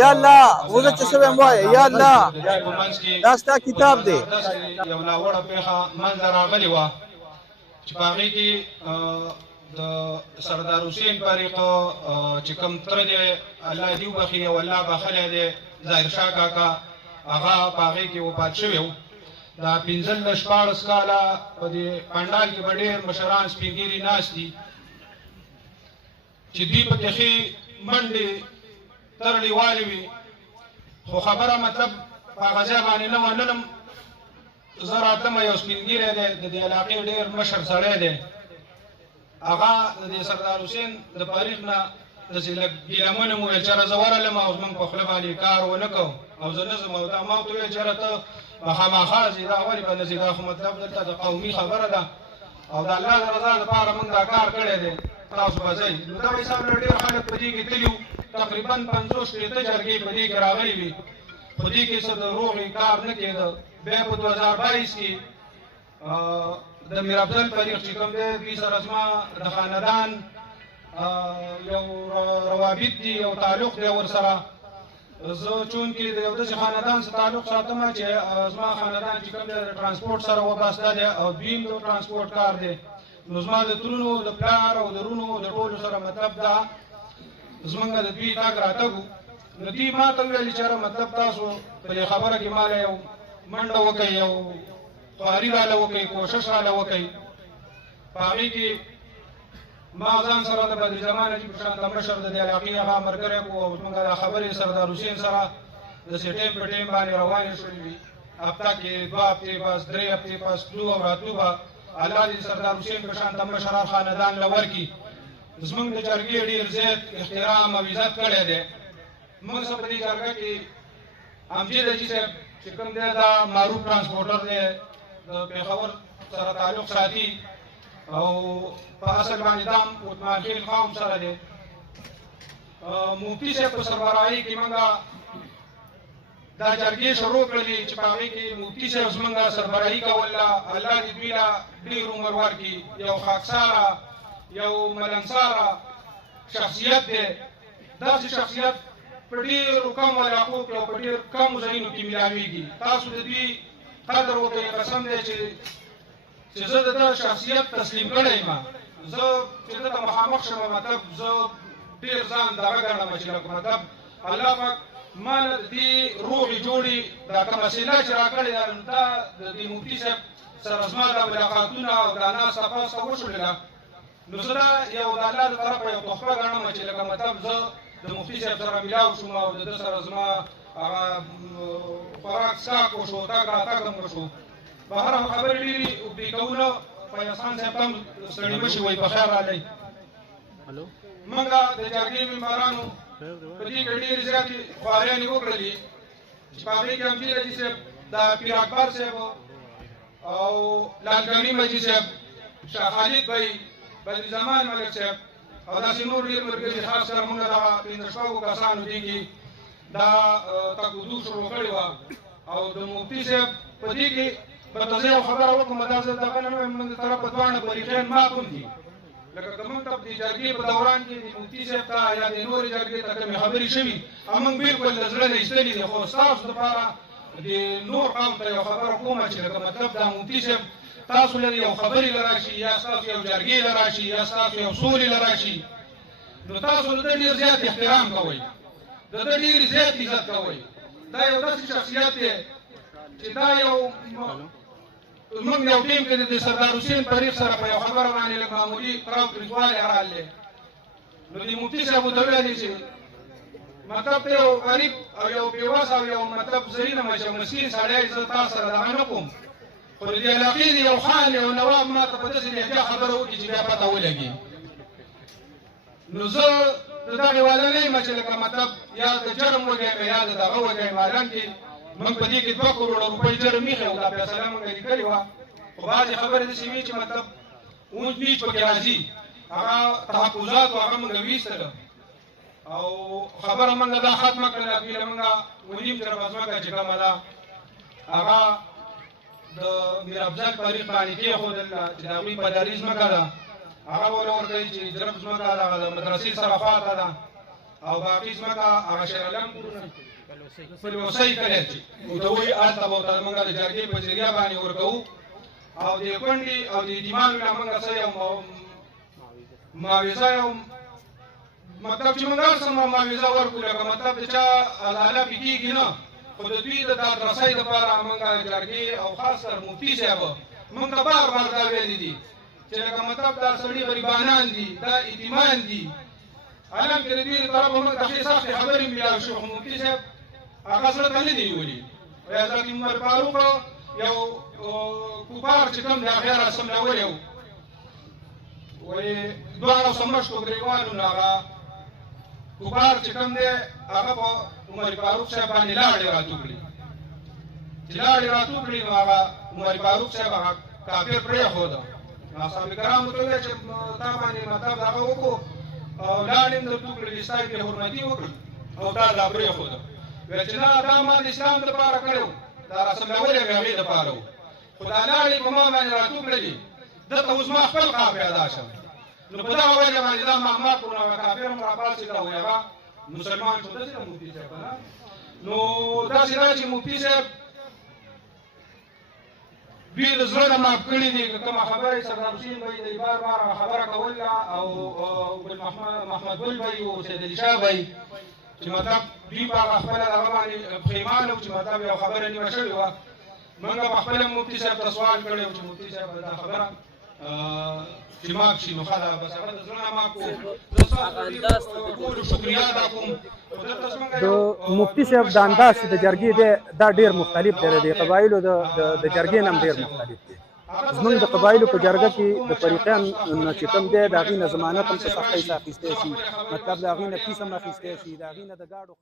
یا الله اوس چې شوم وای یا الله دا ستا کتاب دی. یو ناوړه پیښه منځ راغلې وه چې په هغې کې د سردار حسین فاریق چې کوم تره دی الله دې وبخي او الله بخلی دی ظاهر شاه کاکا هغه په هغې کې وفات شوی و. دا 15-14 کاله په دې پنډال کې به ډېر مشران سپین ږیري ناست دي چې دوی پکې ښې منډې ترړې والې وي، خو خبره مطلب په هغه ځای باندې نه منلم. زه راتلم یو سپین ږیری دی د دې علاقې ډېر مشر سړی دی، هغه د دې سردار حسین د فاریق نه داسې لږ ګیلمنه مو ویل چېرې زه ورغلم او زمونږ په خوله باندې کار ونه کوو او زه نه ځم او دا ما ورته وویل چېرې ته خامخا ځې دا ولې به نه ځې دا خو مطلب دلته د قومي خبره ده او د الله د رضا لپاره موږ دا کار کړی دی تاسو به ځئ. نو دا حساب نه ډېر خلک په دې کې تلي وو، تقریبا 50-60 جرګې په دې کې راغلي وي، خو دې کې څه د روغې کار نه کېده. بیا په 2022 کې د میرافضل فاریق چې کوم دی دوی سره زما د خاندان یو روابط دي، یو تعلق دی ورسره. زه چونکې د یو داسې خاندان سره تعلق ساتم چې زما خاندان چې کوم دی د ټرانسپورټ سره وابسته دی او دویم د ټرانسپورټ کار دی. نو زما د ترونو د پلار او د رونو د ټولو سره مطلب دا زمونږ د دوی تګ راتګ و. نو دوی ما ته وویل چې مطلب تاسو په دې خبره کې ماله یو منډه وکئ، یو خواري راله وکئ، کوشش راله وکئ. په هغې کې ما ځان سره د بدرزمان نجیب شان د مشر د دې علاقې هغه ملګری کړو او زموږ دا خبرې سردار حسین سره داسې ټیم په ټیم باندې روانې شولې وي. هفته کې 2 هفتې بس 3 هفتې بس تلو او راتلو به الله دې سردار حسین په شان د مشر خاندان له ورکړي. زموږ د جرګې ډېر زیات احترام او عزت کړی دی. موږ سره په دې جرګه کې امجد حاجي صاحب چې کوم دی دا معروف ټرانسپورټر دی د پېښور سره تعلق ساتي او په اصل باندې دام عثمان خیل قوم سره دی. مفتي صاحب په سربراهۍ کې موږ دا جرګې شروع کړلې چې په هغې کې مفتي صاحب زموږ سربراهي کوله. الله دې دوی له ډېر عمر ورکړي. یو خاکساره یو ملنګساره شخصیت دی. داسې شخصیت په ډېرو کمو علاقو کې او په ډېر کمو ځایونو کې میلاویږي. تاسو د دوی قدر وکړئ. قسم دی چې زه د ده شخصیت تسلیم کړی یم. زه چې ده ته مخامخ شم مطلب زه ډېر ځان دغه ګڼم چې لکه مطلب الله پاک ما نه د دې روغې جوړې دا کومه وسیله چې راکړې ده نو دا د دې مفتي صاحب سره زما دا ملاقاتونه او دا ناسته پاسته وشولله. نو زه دا یو د الله د طرفه یو تحفه ګڼم چې لکه مطلب زه د مفتي صاحب سره میلاو شوم او د ده سره زما هغه خوراک څښاک وشو، تګ راتګ هم وشو. بهر خبرې ډېرې اوږدې کوو نه. فیاض خان صاحب ته هم ستړي مه شي، وایي په خیر راغلی. موږ د جرګې ممبرانو په دې کې ډېرې زیاتې خواريانې وکړلې چې په هغې کې امجد حاجي صاحب، د پیر اکبر صاحب او لال کریم حاجي صاحب، شاه خالد بھائی، بدرزمان ملک صاحب او داسې نور ډېر ملګري خاص سره موږ دغه 15 کسانو دې کې دا تګ وضو شروع کړې وه. او د مفتي صاحب په دې کې به ته زه یو خبره وکړم، دا زه دغه نه وایم، زموږ د طرفه دواړه فریقین معاف هم دي. لکه که موږ ته د جرګې په دوران کې د مفتي صاحب ته یا د نورې جرګې ته کومې خبرې شوي موږ بلکل د زړه نه ایستلي دي. خو ستاسو دپاره د نور قوم ته یو خبره کوم چې لکه مطلب دا مفتي صاحب تاسو له یو خبرې له راشي یا ستاسو یو جرګې له راشي یا ستاسو یو سولې له راشي، نو تاسو د ده ډېر زیات احترام کوئ، د ده ډېر زیات عزت کوئ. دا یو داسې شخصیت دی چې دا یو موږ یو ټیم کې د سردار حسین فاریق سره په یو خبره باندې لږ معمولي تراو تریخوالی راغلی. نو د مفتي صاحب ورته ویلې چې مطلب ته یو غریب او یو بېوس او یو مطلب زرینه مسکین سړی زه تا سره دغه نه کوم، خو د دې علاقې د یو خان یو نواب ما ته په داسې لهجه خبره وکړي چې بیا پته ولګي. نو زه د دغې والا نه یم چې لکه مطلب یا د جرم وږی مې یا د دغه وږی یم. حالان کې موږ په دې کې 2 کروړه روپۍ جرم ایښی و. دا فیصله موږ لیکلې وه، خو بعضې خبرې داسې وي چې مطلب اونچ نیچ پکې راځي. هغه تحفظاتو هغه موږ ویستله او خبره موږ دا ختمه کړله. دوی له موږ ونیم جربه ځمکه چې کومه ده هغه د میرافضل فاریق باندې کېښودله چې د هغوی پداري ځمکه ده. هغه به ورته ورکوي چې جرب ځمکه د مدرسې سره خواته ده او باقي ځمکه هغه شیر علم پلوسی کلی چې دوی هلته به ورته موږ د جرګې په ذریعه باندې ورکوو او د کونډې او د یتیمانو نه موږ څه یو معاوضه یو مطلب چې موږ هر څه معاوضه ورکړو لکه مطلب د چا ازاله پې کېږي نه خو د دوی د دادرسۍ دپاره موږ د جرګې او خاص کر مفتي صاحب موږ ته بار بار دا ویلي دي چې لکه مطلب دا سړي غریبانان دي دا یتیمان دي حالانکې د دوی د طرفه موږ ته ښې سختې خبرې میلاو شو خو مفتي صاحب هغه زړه ته نه دي نیولي حضرت عمر فاروق یو کوپار چې کوم د هغې راسملولی و وایي دواړو سمشتو ګریوانو نه هغه کوپار چې کوم دی هغه په عمر فاروق صاحب باندې لاړې راتو کړي چې لاړې راتو کړي نو هغه عمر فاروق صاحب هغه کافر پرېښوده نو اصحاب کرامو ته وویل چې تا باندې مطلب هغه وکړو او لاړې هم درتو کړي چې ستا یې پرې حرمتي وکړي او تا دا پرېښوده ویل چې نه دا ما د اسلام دپاره کړی و دا راسملولی مې هغې دپاره و خو دا لاړې په ما باندې راتو کړلې دلته اوس ما خپل خواب پیدا شم نو په دغه وجه باندې دا ما کړو نو کافر هم راپاڅېده او هغه مسلمان شو داسې ده مفتي صاحب نه نو داسې ده چې مفتي صاحب دوی د زړه نه معاف کړي دي که کومه خبره یې سردار حسین به یې بار بار هغه خبره کوله او ګل محمد ګل به یې او سید علي شاه به یې چې مطلب دوی په هغه خپله دغه باندې پښیمانه وو چې مطلب یو خبره نیمه شوې وه موږ په خپله مفتي صاحب ته سوال کړی و چې مفتي صاحب دا خبره چې معاف شي نو ښه ده بس هغه د زړه نه معاف کړو زه ستاسو ټولو شکریا ادا کوم د مفتي صاحب د انداز چې د جرګې دی دا ډېر مختلف دی د قبایلو د جرګې نه هم ډېر مختلف دی زمونږ د قبایلو په جرګه کې د فریقین نه چې کوم دی د هغې نه ضمانت هم په سختۍ سره اخیستی شي مطلب د هغې نه فیس هم اخیستی شي د هغې نه د ګاډو